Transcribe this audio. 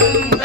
Yeah.